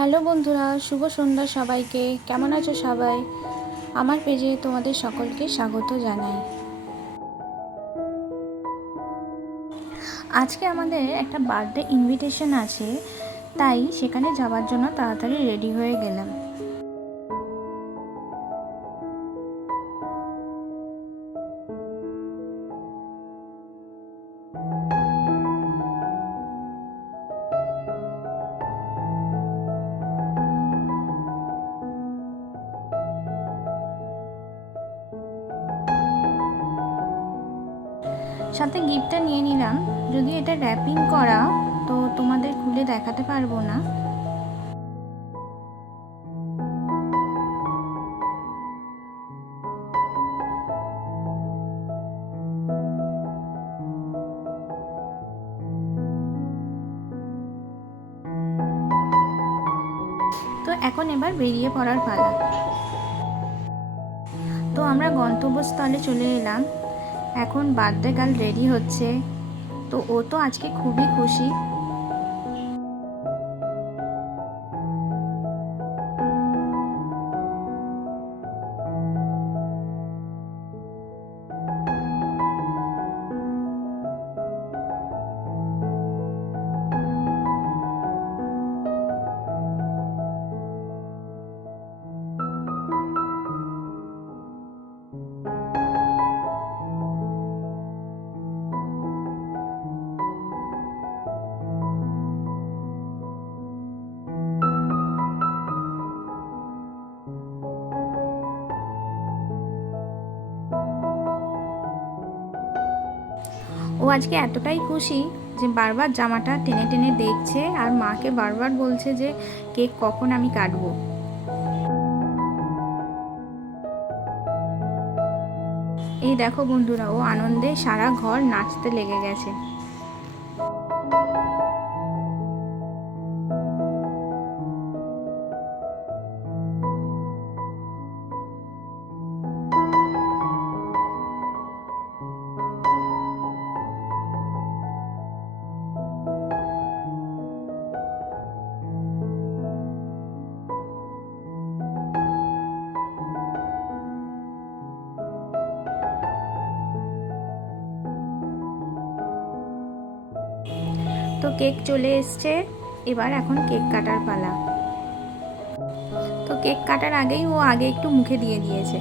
হ্যালো বন্ধুরা, শুভ সন্ধ্যা সবাইকে। কেমন আছো সবাই? আমার পেজে তোমাদের সকলকে স্বাগত জানাই। আজকে আমাদের একটা বার্থডে ইনভিটেশন আছে, তাই সেখানে যাওয়ার জন্য তাড়াতাড়ি রেডি হয়ে গেলাম। সাথে গিফটটা নিয়ে নিলাম, যদি এটা র্যাপিং করা, তো তোমাদের খুলে দেখাতে পারবো না। তো এখন এবার বেরিয়ে পড়ার পালা। তো আমরা গন্তব্যস্থলে চলে এলাম। এখন বার্থডে গার্ল রেডি হচ্ছে। তো ও তো আজকে খুবই খুশি। ও আজকে এতটাই খুশি যে বারবার জামাটা টেনে টেনে দেখছে আর মাকে বারবার বলছে যে কেক কখন আমি কাটবো। এই দেখো বন্ধুরা, ও আনন্দে সারা ঘর নাচতে লেগে গেছে। তো কেক চলে এসছে, এবার এখন কেক কাটার পালা। তো কেক কাটার আগেই ও আগে একটু মুখে দিয়ে দিয়েছে।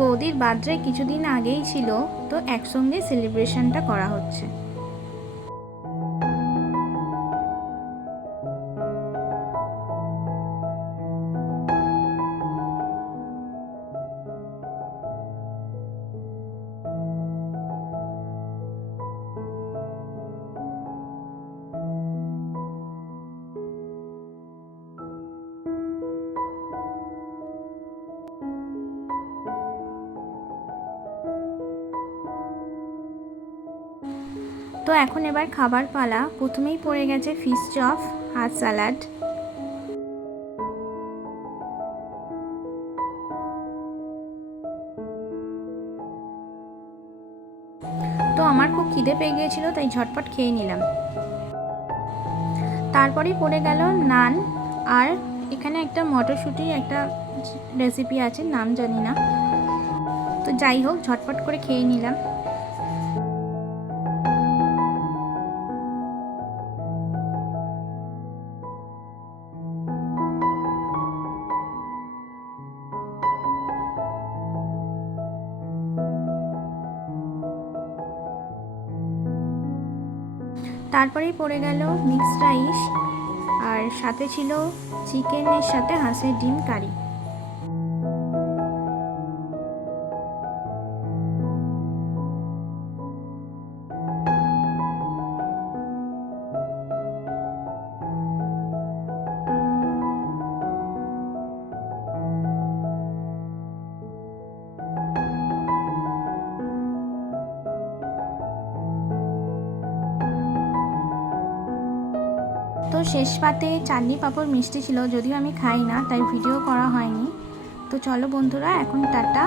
বৌদির বার্থডে কিছুদিন আগেই ছিল, তো একসঙ্গে সেলিব্রেশনটা করা হচ্ছে। তো এখন এবার খাবার পালা। প্রথমেই পড়ে গেছে ফিশ চপ আর স্যালাড। তো আমার খুব খিদে পেয়ে গিয়েছিল, তাই ঝটপট খেয়ে নিলাম। তারপরেই পড়ে গেল নান, আর এখানে একটা মটরশুঁটির একটা রেসিপি আছে, নাম জানি না। তো যাই হোক, ঝটপট করে খেয়ে নিলাম। তারপরেই পড়ে গেল মিক্সড রাইস, আর সাথে ছিল চিকেনের সাথে হাঁসের ডিম কারি। তো শেষ পাতে চাটনি পাঁপড় মিষ্টি ছিল, যদিও আমি খাই না তাই ভিডিও করা হয়নি। তো চলো বন্ধুরা, এখন টাটা।